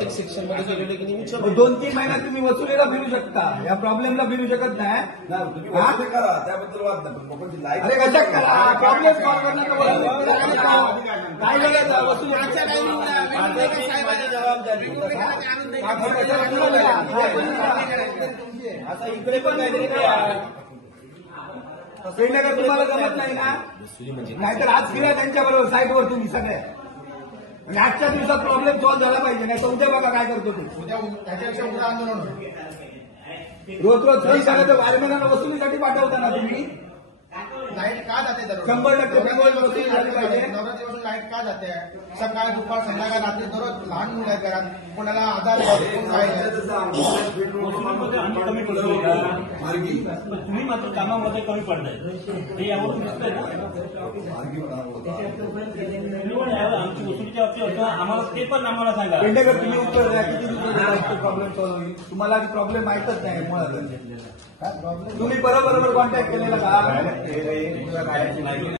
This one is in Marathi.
सेक्शन मध्ये गेलेले की निमित्त 2-3 महिन्यात तुम्ही वसुलीला फिरू शकता, या प्रॉब्लेमला फिरू शकत नाही. तुम्ही वसुली करा, त्याबद्दल वाद नाही, पण लोकांची लाईफ अरे कशा करा प्रॉब्लेम सॉल्व्ह करण्याचं काय झालं वसुली आता इकडे पण काहीतरी श्रीनगर तुम्हाला जमत नाही ना, नाहीतर आज फिरा त्यांच्या बरोबर साईटवर तुम्ही सगळे. आणि आजच्या दिवसात प्रॉब्लेम सॉल्व्ह झाला पाहिजे, नाही तर उद्या बघा काय करतो ते. त्याच्यापेक्षा उद्या आंदोलन रोज रोज सही करायचं वारमेनाला वसुलीसाठी पाठवता ना तुम्ही. लाईट का जाते दररोज 100% वसुली झाली पाहिजे. नवरात्रीपासून लाईट का जाते? सकाळ दुपार संध्याकाळ रात्री दररोज लहान मुलं आहेत घरात, कोणाला आधार तुम्ही मात्र कामामध्ये कमी पडताय, हे यावरून दिसतंय ना. आमची वसुलीच्या बाबतीत आम्हाला ते पण आम्हाला सांगा. पेंडेकर तुम्ही उत्तर द्या, किती दिवसात प्रॉब्लेम सॉल्व्ह होईल? तुम्हाला प्रॉब्लेम माहितच नाही मुळात. तुम्ही बरोबर कॉन्टॅक्ट केलेला का?